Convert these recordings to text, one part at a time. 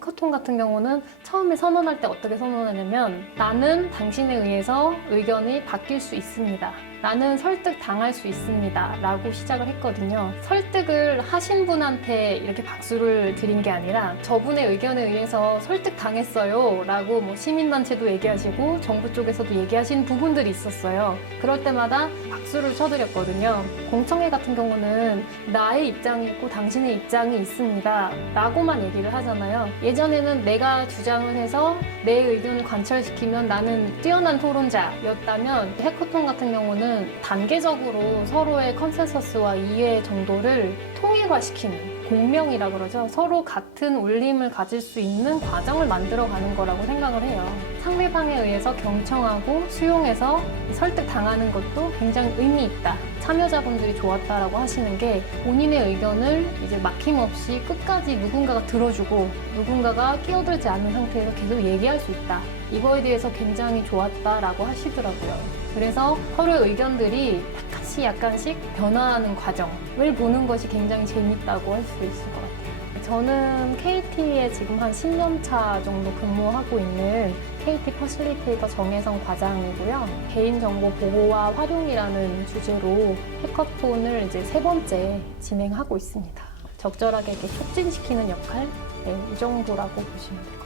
해커톤 같은 경우는 처음에 선언할 때 어떻게 선언하냐면 나는 당신에 의해서 의견이 바뀔 수 있습니다. 나는 설득당할 수 있습니다. 라고 시작을 했거든요. 설득을 하신 분한테 이렇게 박수를 드린 게 아니라 저분의 의견에 의해서 설득당했어요. 라고 뭐 시민단체도 얘기하시고 정부 쪽에서도 얘기하신 부분들이 있었어요. 그럴 때마다 박수를 쳐드렸거든요. 공청회 같은 경우는 나의 입장이 있고 당신의 입장이 있습니다. 라고만 얘기를 하잖아요. 예전에는 내가 주장을 해서 내 의견을 관철시키면 나는 뛰어난 토론자였다면 해커톤 같은 경우는 단계적으로 서로의 컨센서스와 이해 정도를 통일화시키는 공명이라 그러죠. 서로 같은 울림을 가질 수 있는 과정을 만들어가는 거라고 생각을 해요. 상대방에 의해서 경청하고 수용해서 설득당하는 것도 굉장히 의미 있다. 참여자분들이 좋았다라고 하시는 게 본인의 의견을 이제 막힘없이 끝까지 누군가가 들어주고 누군가가 끼어들지 않는 상태에서 계속 얘기할 수 있다. 이거에 대해서 굉장히 좋았다라고 하시더라고요. 그래서 서로의 의견들이 약간씩 변화하는 과정을 보는 것이 굉장히 재밌다고 할 수 있을 것 같아요. 저는 KT에 지금 한 10년 차 정도 근무하고 있는 KT 퍼실리테이터 정혜성 과장이고요. 개인정보 보호와 활용이라는 주제로 해커톤을 이제 3번째 진행하고 있습니다. 적절하게 이렇게 촉진시키는 역할, 이 정도라고 보시면 돼요.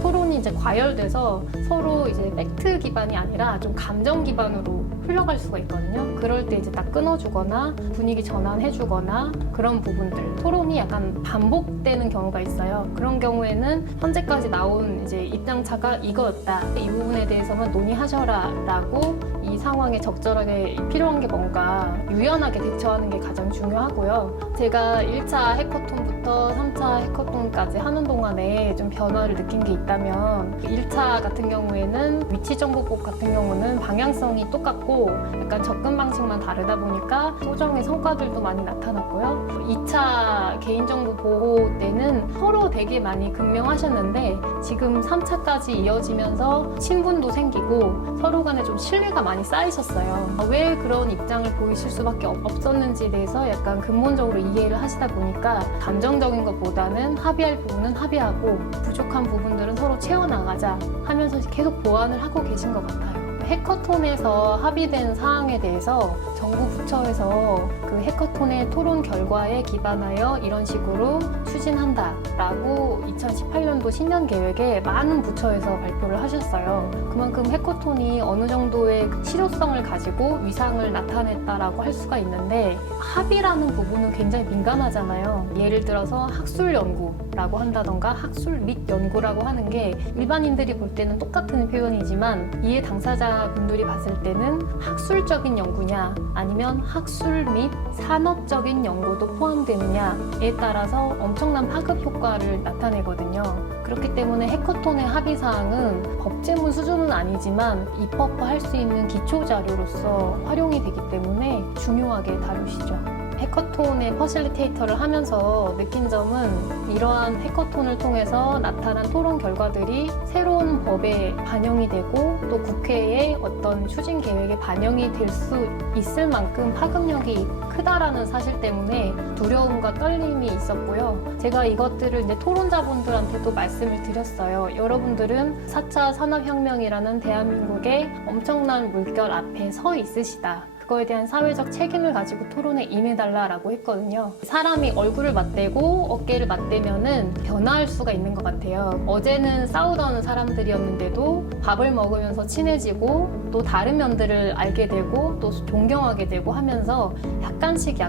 토론이 이제 과열돼서 서로 이제 팩트 기반이 아니라 좀 감정 기반으로 흘러갈 수가 있거든요. 그럴 때 이제 딱 끊어주거나 분위기 전환해주거나 그런 부분들. 토론이 약간 반복되는 경우가 있어요. 그런 경우에는 현재까지 나온 이제 입장차가 이거였다. 이 부분에 대해서만 논의하셔라 라고 이 상황에 적절하게 필요한 게 뭔가 유연하게 대처하는 게 가장 중요하고요. 제가 1차 해커톤부터 3차 해커톤까지 하는 동안에 좀 변화를 느낀 게 있다면 1차 같은 경우에는 위치정보법 같은 경우는 방향성이 똑같고 약간 접근 방식만 다르다 보니까 소정의 성과들도 많이 나타났고요. 2차 개인정보 보호 때는 서로 되게 많이 극명하셨는데 지금 3차까지 이어지면서 친분도 생기고 서로 간에 좀 신뢰가 많이 쌓이셨어요. 왜 그런 입장을 보이실 수밖에 없었는지에 대해서 약간 근본적으로 이해를 하시다 보니까 감정적인 것보다는 합의할 부분은 합의하고 부족한 부분들은 서로 채워나가자 하면서 계속 보완을 하고 계신 것 같아요. 해커톤에서 합의된 사항에 대해서 정부 부처에서 그 해커톤의 토론 결과에 기반하여 이런 식으로 추진한다라고 2018년도 신년 계획에 많은 부처에서 발표를 하셨어요. 그만큼 해커톤이 어느 정도의 실효성을 가지고 위상을 나타냈다라고 할 수가 있는데 합의라는 부분은 굉장히 민감하잖아요. 예를 들어서 학술 연구라고 한다던가 학술 및 연구라고 하는 게 일반인들이 볼 때는 똑같은 표현이지만 이해 당사자 분들이 봤을 때는 학술적인 연구냐 아니면 학술 및 산업적인 연구도 포함되느냐에 따라서 엄청난 파급 효과를 나타내거든요. 그렇기 때문에 해커톤의 합의사항은 법제문 수준은 아니지만 입법화할 수 있는 기초자료로서 활용이 되기 때문에 중요하게 다루시죠. 해커톤의 퍼실리테이터를 하면서 느낀 점은 이러한 해커톤을 통해서 나타난 토론 결과들이 새로운 법에 반영이 되고 또 국회의 어떤 추진 계획에 반영이 될 수 있을 만큼 파급력이 크다라는 사실 때문에 두려움과 떨림이 있었고요. 제가 이것들을 이제 토론자분들한테도 말씀을 드렸어요. 여러분들은 4차 산업혁명이라는 대한민국의 엄청난 물결 앞에 서 있으시다. 그거에 대한 사회적 책임을 가지고 토론에 임해달라고 했거든요. 사람이 얼굴을 맞대고 어깨를 맞대면은 변화할 수가 있는 것 같아요. 어제는 싸우던 사람들이었는데도 밥을 먹으면서 친해지고 또 다른 면들을 알게 되고 또 존경하게 되고 하면서 약간씩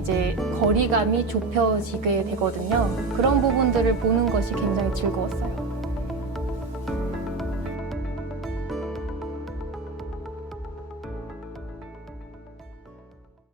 이제 거리감이 좁혀지게 되거든요. 그런 부분들을 보는 것이 굉장히 즐거웠어요.